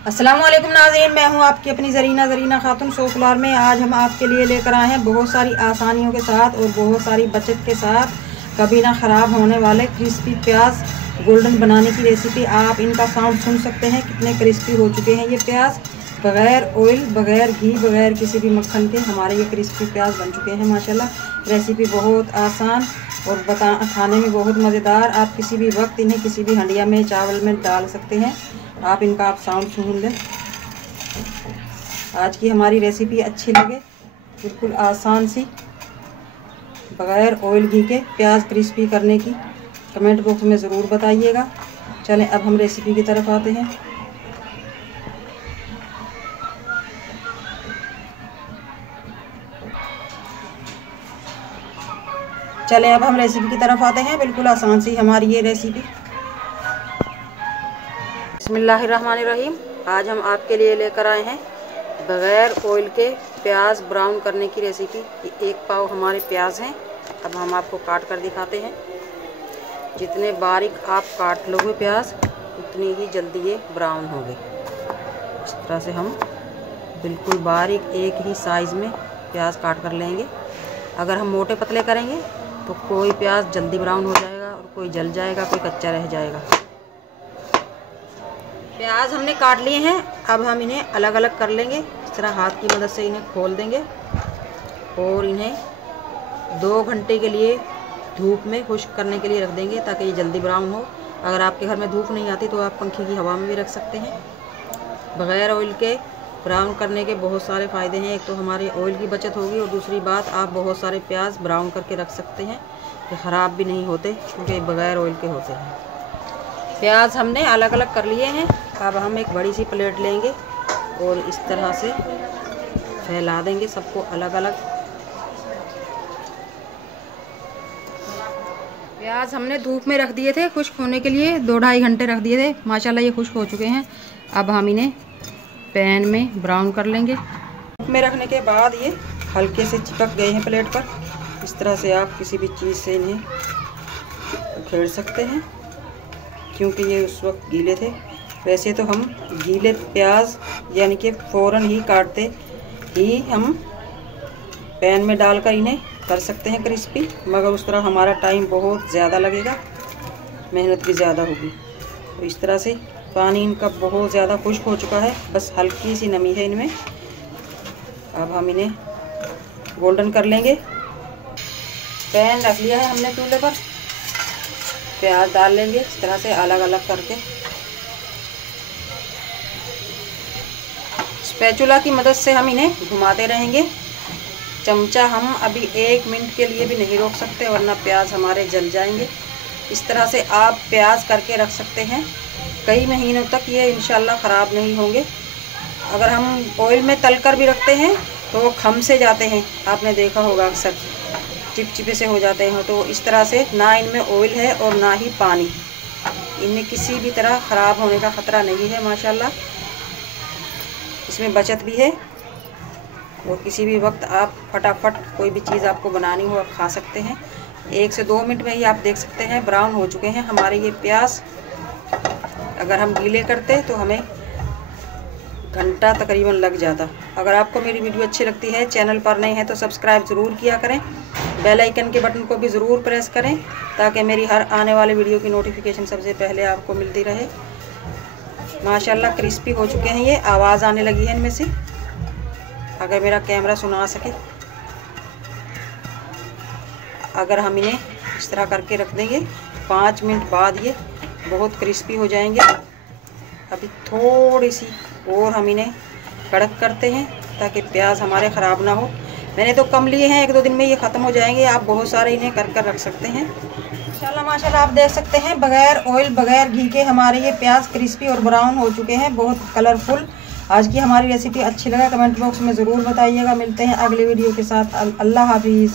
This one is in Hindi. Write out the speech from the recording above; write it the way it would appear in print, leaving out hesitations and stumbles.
अस्सलाम वालेकुम नाज़रीन, मैं हूं आपकी अपनी ज़रीना खातून सोफलार में। आज हम आपके लिए लेकर आए हैं बहुत सारी आसानियों के साथ और बहुत सारी बचत के साथ कभी ना ख़राब होने वाले क्रिस्पी प्याज गोल्डन बनाने की रेसिपी। आप इनका साउंड सुन सकते हैं कितने क्रिस्पी हो चुके हैं ये प्याज। बग़ैर ऑयल, बग़ैर घी, बग़ैर किसी भी मक्खन के हमारे ये क्रिस्पी प्याज बन चुके हैं माशाल्लाह। रेसिपी बहुत आसान और खाने में बहुत मज़ेदार। आप किसी भी वक्त इन्हें किसी भी हंडिया में, चावल में डाल सकते हैं। आप इनका साउंड सुन लें। आज की हमारी रेसिपी अच्छी लगे, बिल्कुल आसान सी बग़ैर ऑयल घी के प्याज क्रिस्पी करने की, कमेंट बॉक्स में ज़रूर बताइएगा। चलें अब हम रेसिपी की तरफ आते हैं। बिल्कुल आसान सी हमारी ये रेसिपी। बिस्मिल्लाहिर्रहमानिर्रहीम। आज हम आपके लिए लेकर आए हैं बग़ैर ऑयल के प्याज ब्राउन करने की रेसिपी। ये 1 पाव हमारे प्याज हैं। अब हम आपको काट कर दिखाते हैं। जितने बारीक आप काट लोगे प्याज उतनी ही जल्दी ये ब्राउन होंगे। इस तरह से हम बिल्कुल बारीक एक ही साइज़ में प्याज काट कर लेंगे। अगर हम मोटे पतले करेंगे तो कोई प्याज जल्दी ब्राउन हो जाएगा और कोई जल जाएगा, कोई कच्चा रह जाएगा। प्याज हमने काट लिए हैं। अब हम इन्हें अलग अलग कर लेंगे। इस तरह हाथ की मदद से इन्हें खोल देंगे और इन्हें 2 घंटे के लिए धूप में खुश्क करने के लिए रख देंगे ताकि ये जल्दी ब्राउन हो। अगर आपके घर में धूप नहीं आती तो आप पंखे की हवा में भी रख सकते हैं। बग़ैर ऑयल के ब्राउन करने के बहुत सारे फ़ायदे हैं। एक तो हमारे ऑयल की बचत होगी और दूसरी बात आप बहुत सारे प्याज ब्राउन करके रख सकते हैं। ये ख़राब भी नहीं होते क्योंकि बग़ैर ऑयल के होते हैं। प्याज हमने अलग अलग कर लिए हैं। अब हम एक बड़ी सी प्लेट लेंगे और इस तरह से फैला देंगे सबको अलग अलग। प्याज हमने धूप में रख दिए थे खुश्क होने के लिए, 2-2.5 घंटे रख दिए थे। माशाल्लाह ये खुश्क हो चुके हैं। अब हम इन्हें पैन में ब्राउन कर लेंगे। धूप में रखने के बाद ये हल्के से चिपक गए हैं प्लेट पर। इस तरह से आप किसी भी चीज़ से इन्हें उखेड़ सकते हैं क्योंकि ये उस वक्त गीले थे। वैसे तो हम गीले प्याज यानी कि फ़ौरन ही काटते ही हम पैन में डालकर इन्हें कर सकते हैं क्रिस्पी, मगर उस तरह हमारा टाइम बहुत ज़्यादा लगेगा, मेहनत भी ज़्यादा होगी। तो इस तरह से पानी इनका बहुत ज़्यादा खुश्क हो चुका है, बस हल्की सी नमी है इनमें। अब हम इन्हें गोल्डन कर लेंगे। पैन रख लिया है हमने चूल्हे पर। प्याज डाल लेंगे इस तरह से अलग अलग करके। स्पैचुला की मदद से हम इन्हें घुमाते रहेंगे। चमचा हम अभी 1 मिनट के लिए भी नहीं रोक सकते वरना प्याज हमारे जल जाएंगे। इस तरह से आप प्याज करके रख सकते हैं, कई महीनों तक ये इंशाल्लाह ख़राब नहीं होंगे। अगर हम ऑयल में तलकर भी रखते हैं तो वो खम से जाते हैं, आपने देखा होगा अक्सर चिपचिपे से हो जाते हैं। तो इस तरह से ना इनमें ऑयल है और ना ही पानी, इनमें किसी भी तरह ख़राब होने का ख़तरा नहीं है। माशाल्लाह इसमें बचत भी है और किसी भी वक्त आप फटाफट कोई भी चीज़ आपको बनानी हो आप खा सकते हैं। 1 से 2 मिनट में ही आप देख सकते हैं ब्राउन हो चुके हैं हमारे ये प्याज। अगर हम गीले करते तो हमें घंटा तकरीबन लग जाता। अगर आपको मेरी वीडियो अच्छी लगती है, चैनल पर नए हैं तो सब्सक्राइब ज़रूर किया करें। बेल आइकन के बटन को भी ज़रूर प्रेस करें ताकि मेरी हर आने वाले वीडियो की नोटिफिकेशन सबसे पहले आपको मिलती रहे। माशाल्लाह क्रिस्पी हो चुके हैं ये, आवाज़ आने लगी है इनमें से, अगर मेरा कैमरा सुना सके। अगर हम इन्हें इस तरह करके रख देंगे 5 मिनट बाद ये बहुत क्रिस्पी हो जाएंगे। अभी थोड़ी सी और हम इन्हें कड़क करते हैं ताकि प्याज हमारे ख़राब ना हो। मैंने तो कम लिए हैं, 1-2 दिन में ये ख़त्म हो जाएंगे। आप बहुत सारे इन्हें कर रख सकते हैं। माशाल्लाह आप देख सकते हैं बग़ैर ऑयल, बग़ैर घी के हमारे ये प्याज क्रिस्पी और ब्राउन हो चुके हैं, बहुत कलरफुल। आज की हमारी रेसिपी अच्छी लगा कमेंट बॉक्स में ज़रूर बताइएगा। मिलते हैं अगली वीडियो के साथ। अल्लाह हाफिज़।